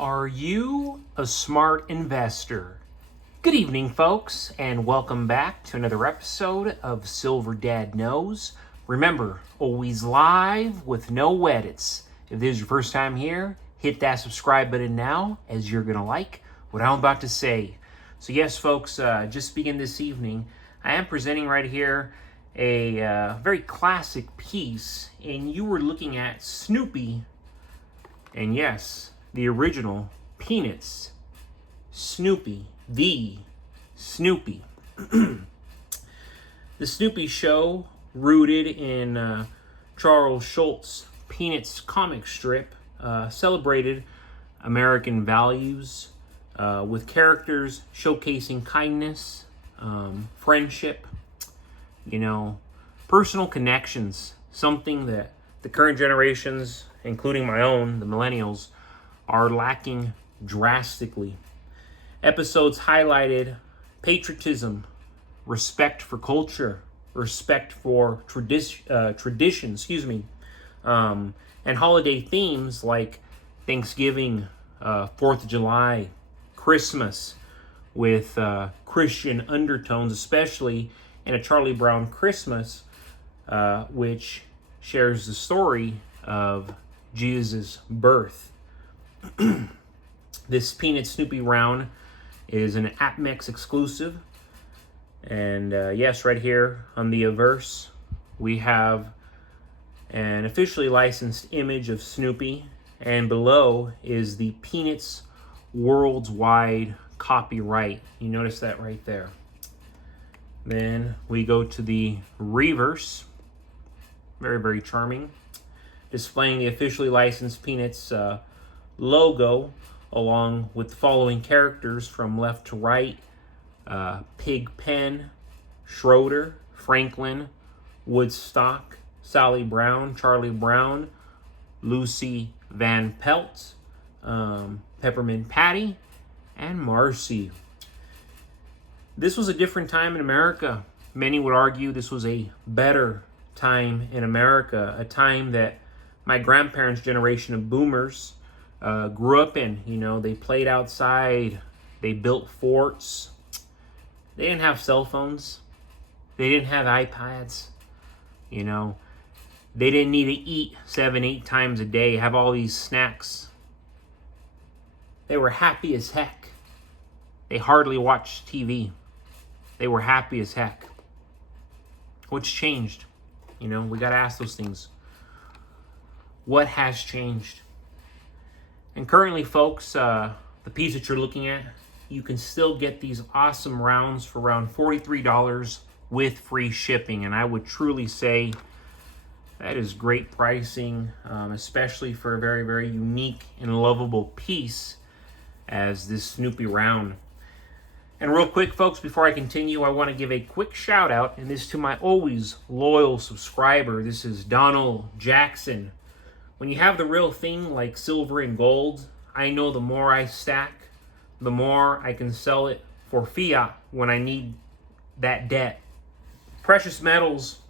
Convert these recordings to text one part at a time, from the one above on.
Are you a smart investor? Good evening, folks, and welcome back to another episode of Silver Dad Knows. Remember, always live with no edits. If this is your first time here, hit that subscribe button now, as you're going to like what I'm about to say. So yes, folks, just begin this evening. I am presenting right here a very classic piece, and you were looking at Snoopy, and yes, the original Peanuts, Snoopy, the Snoopy. The Snoopy show, rooted in Charles Schulz's Peanuts comic strip, celebrated American values with characters showcasing kindness, friendship, personal connections, something that the current generations, including my own, the millennials, are lacking drastically. Episodes highlighted patriotism, respect for culture, respect for tradition, and holiday themes like Thanksgiving, 4th of July, Christmas, with Christian undertones, especially in A Charlie Brown Christmas, which shares the story of Jesus' birth. This Peanut Snoopy round is an AppMex exclusive. And yes, right here on the averse, we have an officially licensed image of Snoopy. And below is the Peanuts worldwide copyright. You notice that right there. Then we go to the reverse. Very, very charming. Displaying the officially licensed Peanuts logo, along with the following characters from left to right: Pigpen, Schroeder, Franklin, Woodstock, Sally Brown, Charlie Brown, Lucy Van Pelt, Peppermint Patty, and Marcy. This was a different time in America. Many would argue this was a better time in America, a time that my grandparents' generation of boomers grew up in. They played outside, they built forts. They didn't have cell phones. They didn't have iPads. They didn't need to eat 7-8 times a day, have all these snacks. They were happy as heck. They hardly watched TV. They were happy as heck. What's changed? We got to ask those things. What has changed? And currently, folks, the piece that you're looking at, you can still get these awesome rounds for around $43 with free shipping. And I would truly say that is great pricing, especially for a very, very unique and lovable piece as this Snoopy round. And real quick, folks, before I continue, I want to give a quick shout out, and this to my always loyal subscriber. This is Donald Jackson. When you have the real thing like silver and gold, I know the more I stack, the more I can sell it for fiat when I need that debt. Precious metals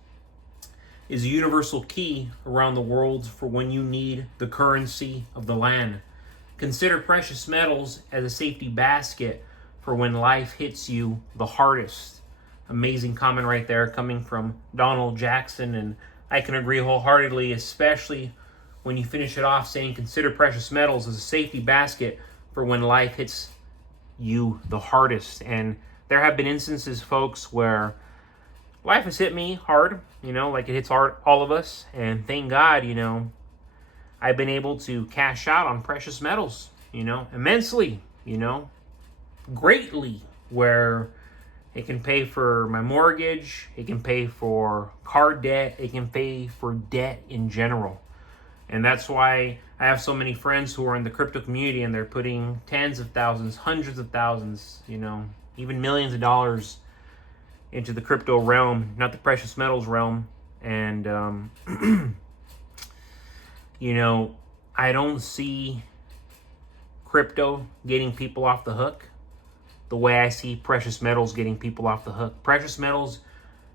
is a universal key around the world for when you need the currency of the land. Consider precious metals as a safety basket for when life hits you the hardest. Amazing comment right there coming from Donald Jackson, and I can agree wholeheartedly, especially when you finish it off saying consider precious metals as a safety basket for when life hits you the hardest. And there have been instances, folks, where life has hit me hard, like it hits hard all of us. And thank God, I've been able to cash out on precious metals, immensely, greatly, where it can pay for my mortgage, it can pay for car debt, it can pay for debt in general. And that's why I have so many friends who are in the crypto community, and they're putting tens of thousands, hundreds of thousands, even millions of dollars into the crypto realm, not the precious metals realm. And, I don't see crypto getting people off the hook the way I see precious metals getting people off the hook. Precious metals,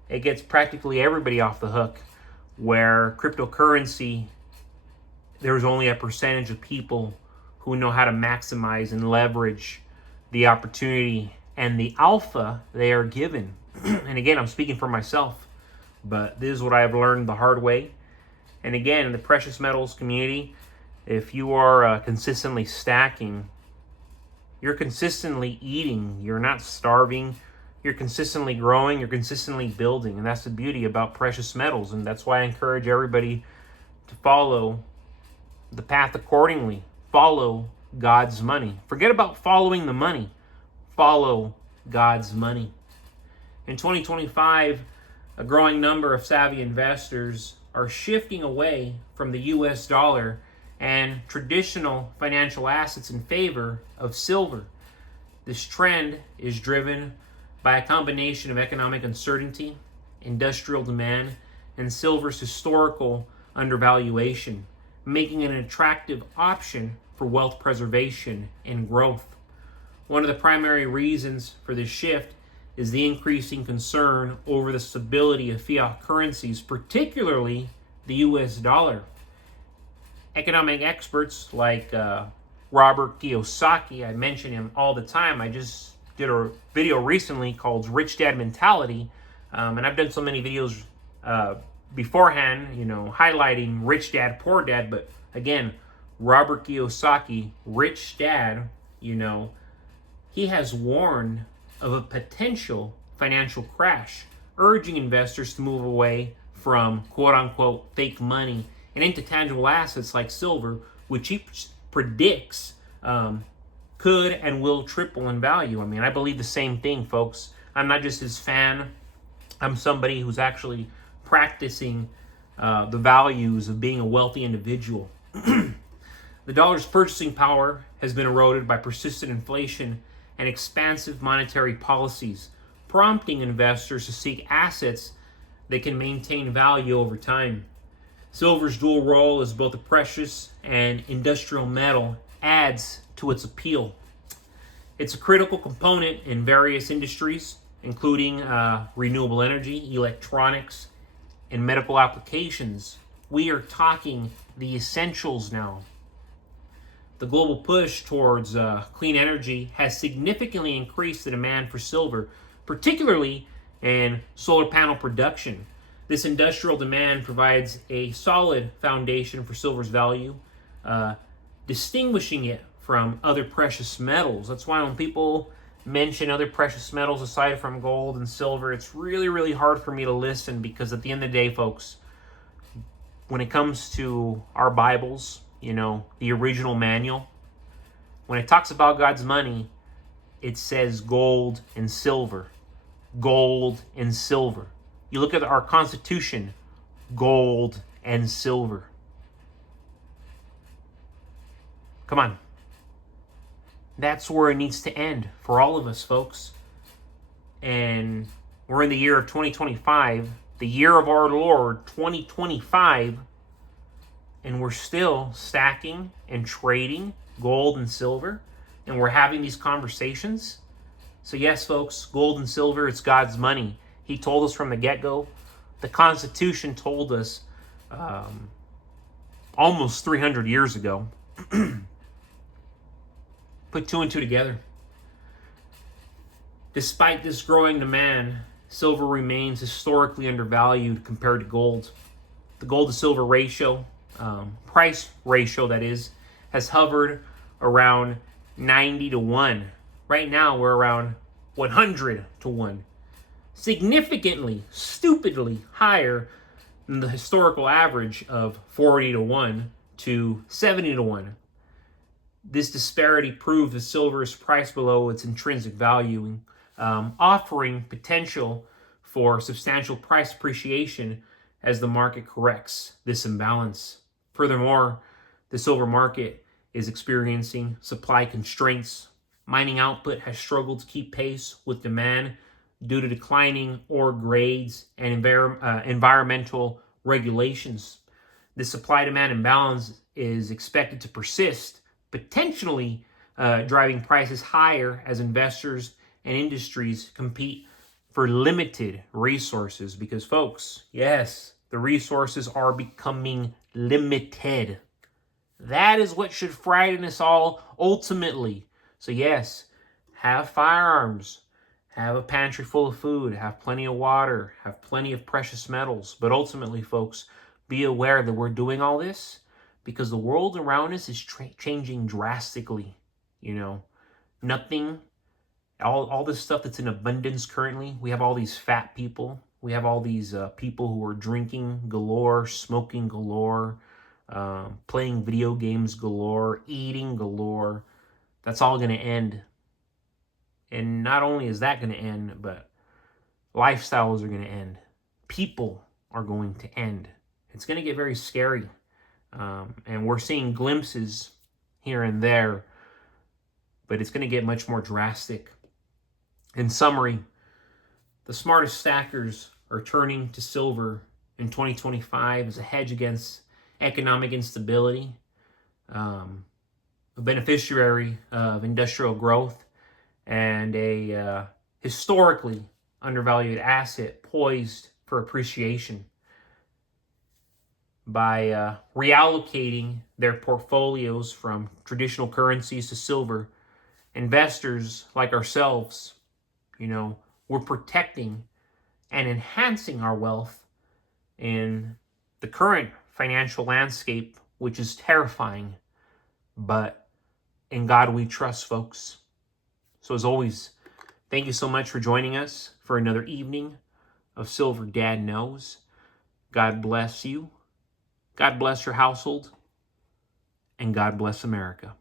it gets practically everybody off the hook, where cryptocurrency, there's only a percentage of people who know how to maximize and leverage the opportunity and the alpha they are given. And again, I'm speaking for myself, but this is what I've learned the hard way. And again, in the precious metals community, if you are consistently stacking, you're consistently eating, you're not starving, you're consistently growing, you're consistently building. And that's the beauty about precious metals. And that's why I encourage everybody to follow the path accordingly. Follow God's money. Forget about following the money. Follow God's money. In 2025, a growing number of savvy investors are shifting away from the US dollar and traditional financial assets in favor of silver. This trend is driven by a combination of economic uncertainty, industrial demand, and silver's historical undervaluation, making it an attractive option for wealth preservation and growth. One of the primary reasons for this shift is the increasing concern over the stability of fiat currencies, particularly the US dollar. Economic experts like Robert Kiyosaki, I mention him all the time. I just did a video recently called Rich Dad Mentality, and I've done so many videos beforehand, highlighting Rich Dad, Poor Dad, but again, Robert Kiyosaki, Rich Dad, he has warned of a potential financial crash, urging investors to move away from quote-unquote fake money and into tangible assets like silver, which he predicts could and will triple in value. I mean, I believe the same thing, folks. I'm not just his fan. I'm somebody who's actually practicing the values of being a wealthy individual. The dollar's purchasing power has been eroded by persistent inflation and expansive monetary policies, prompting investors to seek assets that can maintain value over time. Silver's dual role as both a precious and industrial metal adds to its appeal. It's a critical component in various industries, including renewable energy, electronics, and medical applications. We are talking the essentials now. The global push towards clean energy has significantly increased the demand for silver, particularly in solar panel production. This industrial demand provides a solid foundation for silver's value, distinguishing it from other precious metals. That's why when people mention other precious metals aside from gold and silver, it's really, really hard for me to listen, because at the end of the day, folks, when it comes to our Bibles, the original manual, when it talks about God's money, it says gold and silver. Gold and silver. You look at our Constitution, gold and silver. Come on. That's where it needs to end for all of us, folks. And we're in the year of 2025, the year of our Lord, 2025, and we're still stacking and trading gold and silver, and we're having these conversations. So yes, folks, gold and silver, it's God's money. He told us from the get-go. The Constitution told us almost 300 years ago. Put two and two together. Despite this growing demand, silver remains historically undervalued compared to gold. The gold to silver ratio, price ratio that is, has hovered around 90 to 1. Right now we're around 100 to 1. Significantly, stupidly higher than the historical average of 40 to 1 to 70 to 1. This disparity proves that silver is priced below its intrinsic value, offering potential for substantial price appreciation as the market corrects this imbalance. Furthermore, the silver market is experiencing supply constraints. Mining output has struggled to keep pace with demand due to declining ore grades and environmental regulations. This supply-demand imbalance is expected to persist, potentially driving prices higher as investors and industries compete for limited resources. Because, folks, yes, the resources are becoming limited. That is what should frighten us all ultimately. So yes, have firearms, have a pantry full of food, have plenty of water, have plenty of precious metals. But ultimately, folks, be aware that we're doing all this because the world around us is changing drastically. You know, nothing, all this stuff that's in abundance currently, we have all these fat people. We have all these people who are drinking galore, smoking galore, playing video games galore, eating galore. That's all going to end. And not only is that going to end, but lifestyles are going to end. People are going to end. It's going to get very scary. And we're seeing glimpses here and there, but it's going to get much more drastic. In summary, the smartest stackers are turning to silver in 2025 as a hedge against economic instability, a beneficiary of industrial growth, and a historically undervalued asset poised for appreciation. By reallocating their portfolios from traditional currencies to silver, investors like ourselves, we're protecting and enhancing our wealth in the current financial landscape, which is terrifying. But in God we trust, folks. So as always, thank you so much for joining us for another evening of Silver Dad Knows. God bless you. God bless your household. And God bless America.